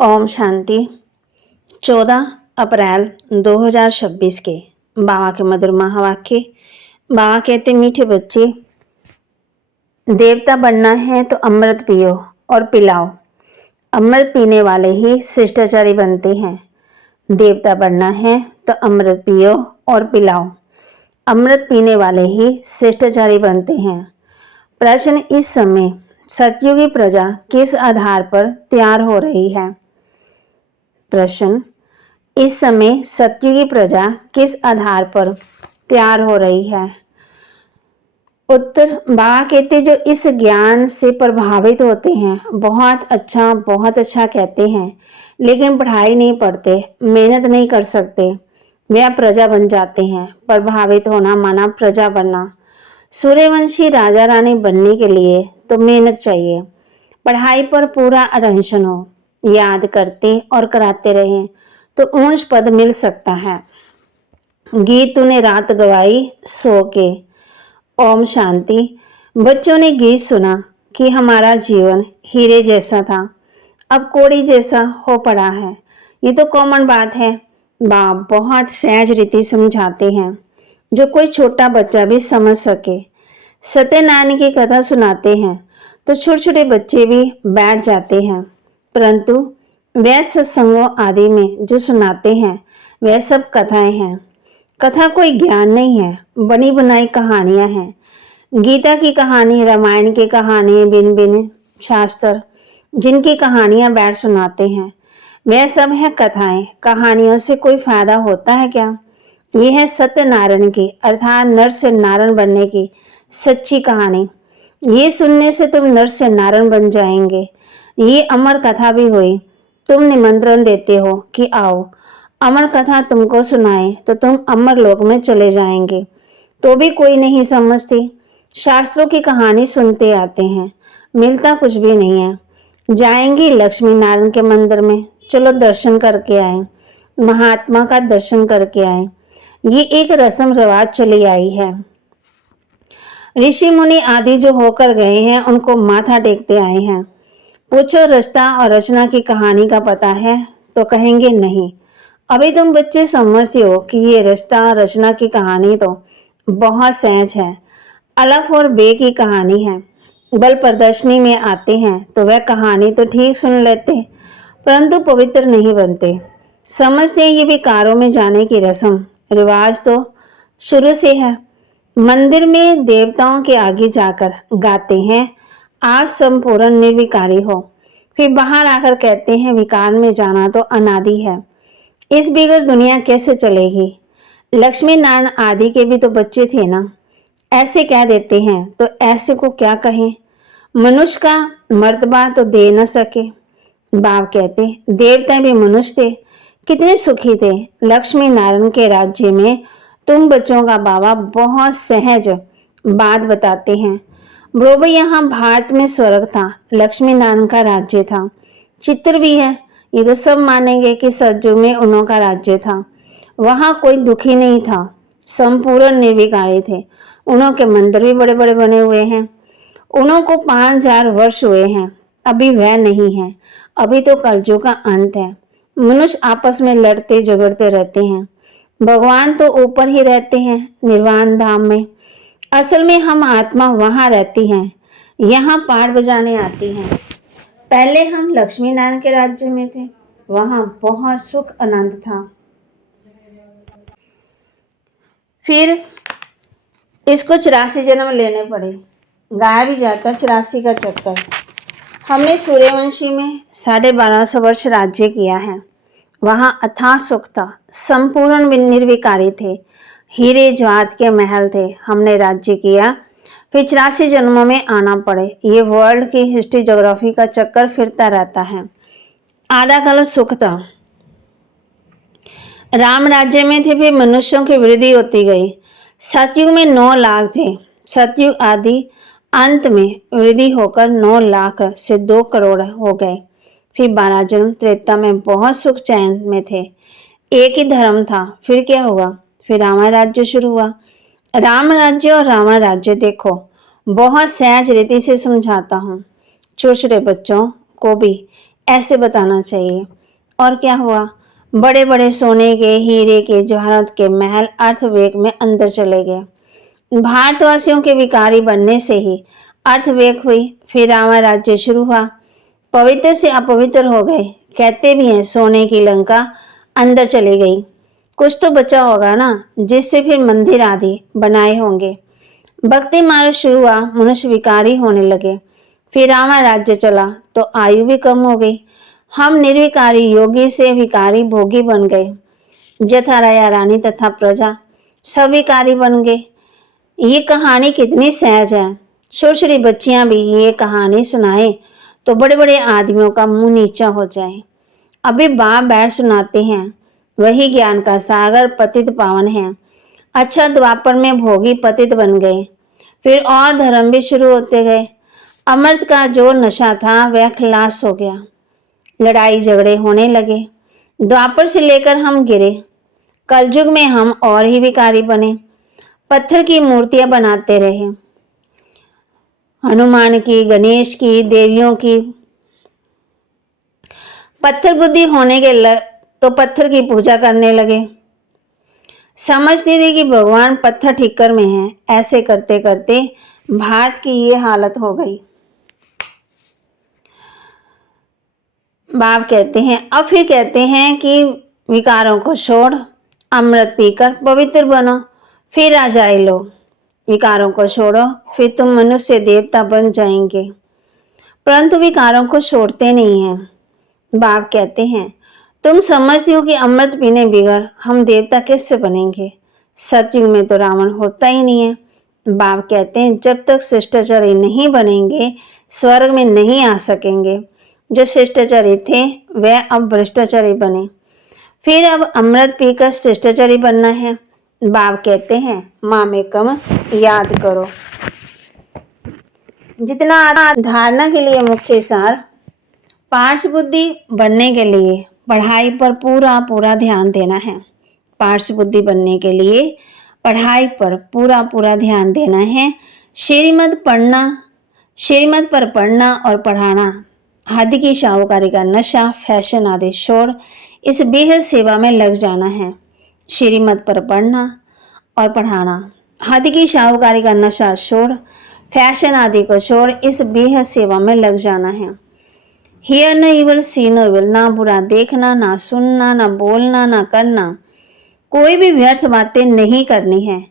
ओम शांति। 14 अप्रैल 2026 के बाबा के मधुर महावाक्य। बाबा कहते, मीठे बच्चे, देवता बनना है तो अमृत पियो और पिलाओ। अमृत पीने वाले ही शिष्टाचारी बनते हैं। देवता बनना है तो अमृत पियो और पिलाओ। अमृत पीने वाले ही शिष्टाचारी बनते हैं। प्रश्न, इस समय सतयुगी प्रजा किस आधार पर तैयार हो रही है? प्रश्न, इस समय सतयुगी प्रजा किस आधार पर तैयार हो रही है? उत्तर, बाबा कहते, जो इस ज्ञान से प्रभावित होते हैं बहुत अच्छा कहते हैं, लेकिन पढ़ाई नहीं पढ़ते, मेहनत नहीं कर सकते, वे प्रजा बन जाते हैं। प्रभावित होना माना प्रजा बनना। सूर्यवंशी राजा रानी बनने के लिए तो मेहनत चाहिए। पढ़ाई पर पूरा अटेंशन हो, याद करते और कराते रहें तो ऊंच पद मिल सकता है। गीत तूने रात गवाई सो के। ओम शांति। बच्चों ने गीत सुना कि हमारा जीवन हीरे जैसा था, अब कोड़ी जैसा हो पड़ा है। ये तो कॉमन बात है। बाप बहुत सहज रीति समझाते हैं, जो कोई छोटा बच्चा भी समझ सके। सत्यनारायण की कथा सुनाते हैं तो छोटे छोटे बच्चे भी बैठ जाते हैं, परंतु वह सत्संगों आदि में जो सुनाते हैं वह सब कथाएं हैं। कथा कोई ज्ञान नहीं है, बनी बनाई कहानियां हैं। गीता की कहानी, रामायण की कहानी, बिन बिन शास्त्र जिनकी कहानियां बैठ सुनाते हैं, वह सब है कथाएं। कहानियों से कोई फायदा होता है क्या? यह है सत्यनारायण की अर्थात नर से नारायण बनने की सच्ची कहानी। ये सुनने से तुम नर से नारायण बन जाएंगे। ये अमर कथा भी हुई। तुम निमंत्रण देते हो कि आओ, अमर कथा तुमको सुनाए तो तुम अमर लोक में चले जाएंगे, तो भी कोई नहीं समझते। शास्त्रों की कहानी सुनते आते हैं, मिलता कुछ भी नहीं है। जाएंगे लक्ष्मी नारायण के मंदिर में, चलो दर्शन करके आए, महात्मा का दर्शन करके आए। ये एक रस्म रिवाज चली आई है। ऋषि मुनि आदि जो होकर गए हैं उनको माथा टेकते आए हैं। पूछो रचना और रचना की कहानी का पता है तो कहेंगे नहीं। अभी तुम बच्चे समझते हो कि ये रचना और रचना की कहानी तो बहुत सहज है, अलग और बे की कहानी है। बल प्रदर्शनी में आते हैं तो वह कहानी तो ठीक सुन लेते, परंतु पवित्र नहीं बनते। समझते हैं ये विकारों में जाने की रस्म रिवाज तो शुरू से है। मंदिर में देवताओं के आगे जाकर गाते हैं, आप संपूर्ण निर्विकारी हो, फिर बाहर आकर कहते हैं विकार में जाना तो अनादि है। इस बिगड़ दुनिया कैसे चलेगी? लक्ष्मी नारायण आदि के भी तो बच्चे थे ना। ऐसे कह देते हैं तो ऐसे को क्या कहें? मनुष्य का मर्तबा तो दे न सके। बाप कहते, देवता भी मनुष्य थे, कितने सुखी थे। लक्ष्मी नारायण के राज्य में तुम बच्चों का बाबा बहुत सहज बात बताते हैं। बरोबर यहाँ भारत में स्वर्ग था, लक्ष्मी नारायण का राज्य था। चित्र भी है, ये तो सब मानेंगे कि सतयुग में उन्हों का राज्य था। वहाँ कोई दुखी नहीं था, संपूर्ण निर्विकारी थे। उन्हों के मंदिर भी बड़े बड़े बने हुए हैं। उन्हों को 5000 वर्ष हुए हैं, अभी वह नहीं है। अभी तो कलयुग का अंत है। मनुष्य आपस में लड़ते झगड़ते रहते हैं। भगवान तो ऊपर ही रहते हैं निर्वाण धाम में। असल में हम आत्मा वहां रहती हैं, यहाँ पाठ बजाने आती हैं। पहले हम लक्ष्मी नारायण के राज्य में थे, वहां बहुत सुख आनंद था। फिर इसको 84 जन्म लेने पड़े, गाया भी जाता 84 का चक्कर। हमने सूर्यवंशी में 1250 वर्ष राज्य किया है। वहां अथाह सुख था, संपूर्ण निर्विकारी थे, हीरे जवाहरात के महल थे। हमने राज्य किया, फिर 84 जन्मों में आना पड़े। ये वर्ल्ड की हिस्ट्री ज्योग्राफी का चक्कर फिरता रहता है। आधा कल सुख था, राम राज्य में थे, फिर मनुष्यों की वृद्धि होती गई। सतयुग में 9 लाख थे, सतयुग आदि अंत में वृद्धि होकर 9 लाख से 2 करोड़ हो गए। फिर 12 जन्म त्रेता में बहुत सुख चैन में थे, एक ही धर्म था। फिर क्या हुआ? फिर रावण राज्य शुरू हुआ। राम राज्य और रावण राज्य देखो, बहुत सहज रीति से समझाता हूँ। छोटे छोटे बच्चों को भी ऐसे बताना चाहिए। और क्या हुआ? बड़े बड़े सोने के, हीरे के, जवाहरात के महल अर्थवेग में अंदर चले गए। भारतवासियों के विकारी बनने से ही अर्थवेग हुई। फिर रावण राज्य शुरू हुआ। पवित्र से अपवित्र हो गए। कहते भी हैं सोने की लंका अंदर चली गई। कुछ तो बचा होगा ना, जिससे फिर मंदिर आदि बनाए होंगे। भक्ति मार्ग शुरू हुआ, मनुष्य विकारी होने लगे। फिर रावण राज्य चला तो आयु भी कम हो गई। हम निर्विकारी योगी से विकारी भोगी बन गए। जथा राया रानी तथा प्रजा सब विकारी बन गए। ये कहानी कितनी सहज है। छोटी बच्चियां भी ये कहानी सुनाए तो बड़े बड़े आदमियों का मुंह नीचा हो जाए। अभी बाप बैठ सुनाते हैं, वही ज्ञान का सागर पतित पावन है। अच्छा, द्वापर में भोगी पतित बन गए। फिर और धर्म भी शुरू होते गए। अमृत का जो नशा था वह खलास हो गया। लड़ाई झगड़े होने लगे। द्वापर से लेकर हम गिरे। कलयुग में हम और ही विकारी बने। पत्थर की मूर्तियां बनाते रहे, हनुमान की, गणेश की, देवियों की। पत्थर बुद्धि होने के तो पत्थर की पूजा करने लगे। समझती थी कि भगवान पत्थर ठिक्कर में है। ऐसे करते करते भारत की ये हालत हो गई। बाप कहते हैं, अब फिर कहते हैं कि विकारों को छोड़, अमृत पीकर पवित्र बनो, फिर आ जाए लो। विकारों को छोड़ो, फिर तुम मनुष्य देवता बन जाएंगे। परंतु विकारों को छोड़ते नहीं हैं। बाप कहते हैं, तुम समझती हो कि अमृत पीने बिगर हम देवता कैसे बनेंगे? सतयुग में तो रावण होता ही नहीं है। बाप कहते हैं, जब तक शिष्टाचारी नहीं बनेंगे स्वर्ग में नहीं आ सकेंगे। जो शिष्टाचारी थे वह अब भ्रष्टाचारी बने। फिर अब अमृत पीकर शिष्टाचारी बनना है। बाप कहते हैं, माँ में कम याद करो। जितना धारणा के लिए मुख्य सार, पार्श्व बुद्धि बनने के लिए पढ़ाई पर पूरा पूरा ध्यान देना है। पार्श्व बुद्धि बनने के लिए पढ़ाई पर पूरा पूरा ध्यान देना है। श्रीमत पर पढ़ना और पढ़ाना, हद की शाहूकारी का नशा, फैशन आदि छोड़ इस बेहद सेवा में लग जाना है। श्रीमत पर पढ़ना और पढ़ाना, हद की शाहूकारी का नशा छोड़, फैशन आदि को छोड़ इस बेहद सेवा में लग जाना है। Hear no evil, see no evil, ना बुरा देखना, ना सुनना, ना बोलना, ना करना। कोई भी व्यर्थ बातें नहीं करनी है।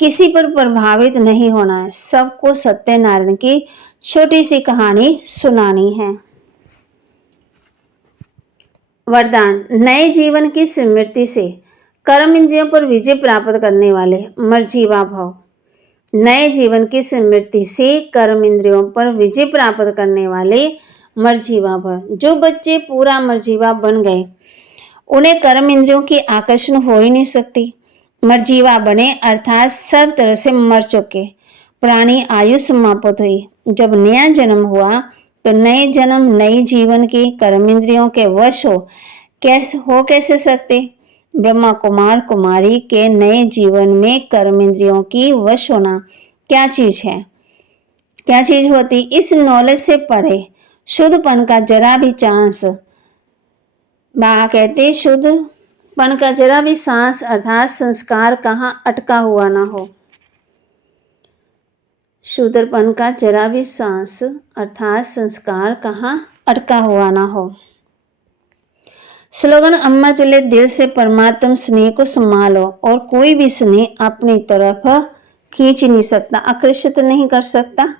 किसी पर प्रभावित नहीं होना है। सबको सत्यनारायण की छोटी सी कहानी सुनानी है। वरदान, नए जीवन की स्मृति से कर्म इंद्रियों पर विजय प्राप्त करने वाले मर्जीवा भव। नए जीवन की स्मृति से कर्म इंद्रियों पर विजय प्राप्त करने वाले मर्जीवा भव। जो बच्चे पूरा मर्जीवा बन गए उन्हें कर्म इंद्रियों की आकर्षण हो ही नहीं सकती। मर्जीवा बने अर्थात सब तरह से मर चुके, पुरानी आयु समाप्त हुई। जब नया जन्म हुआ तो नए जन्म नए जीवन के कर्म इंद्रियों के वश कैसे सकते? ब्रह्मा कुमार कुमारी के नए जीवन में कर्म इंद्रियों की वश होना क्या चीज है? क्या चीज होती? इस नॉलेज से परे शुद्धपन का जरा भी चांस, बाबा कहते शुद्धपन का जरा भी सांस अर्थात संस्कार कहाँ अटका हुआ ना हो। शुद्धपन का जरा भी सांस अर्थात संस्कार कहाँ अटका हुआ ना हो। स्लोगन, अमृत वाले दिल से परमात्म स्नेह को संभालो और कोई भी स्नेह अपनी तरफ खींच नहीं सकता, आकर्षित नहीं कर सकता।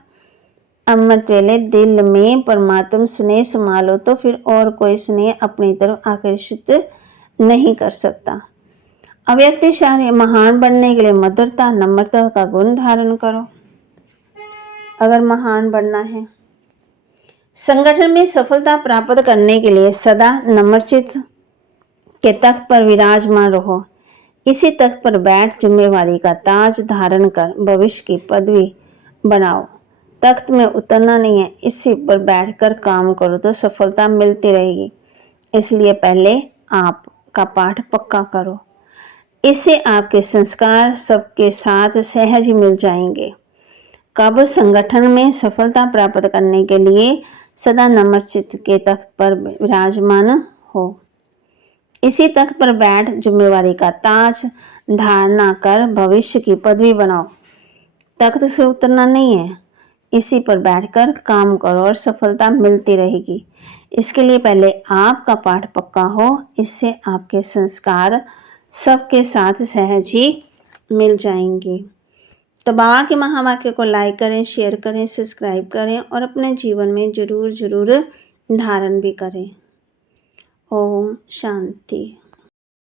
अमृत वाले दिल में परमात्म स्नेह संभालो तो फिर और कोई स्नेह अपनी तरफ आकर्षित नहीं कर सकता। अव्यक्तिशाली महान बनने के लिए मधुरता नम्रता का गुण धारण करो। अगर महान बनना है, संगठन में सफलता प्राप्त करने के लिए सदा नम्रचित के तख्त पर विराजमान रहो। इसी तख्त पर बैठ जिम्मेवारी का ताज धारण कर भविष्य की पदवी बनाओ। तख्त में उतरना नहीं है, इसी पर बैठकर काम करो तो सफलता मिलती रहेगी। इसलिए पहले आप का पाठ पक्का करो, इससे आपके संस्कार सबके साथ सहज ही मिल जाएंगे। कब? संगठन में सफलता प्राप्त करने के लिए सदा नम्रचित्त के तख्त पर विराजमान हो। इसी तख्त पर बैठ जिम्मेवारी का ताज धारणा कर भविष्य की पदवी बनाओ। तख्त से उतरना नहीं है, इसी पर बैठकर काम करो और सफलता मिलती रहेगी। इसके लिए पहले आपका पाठ पक्का हो, इससे आपके संस्कार सबके साथ सहज ही मिल जाएंगे। तो बाबा के महावाक्य को लाइक करें, शेयर करें, सब्सक्राइब करें और अपने जीवन में जरूर जरूर धारण भी करें। ओम शांति।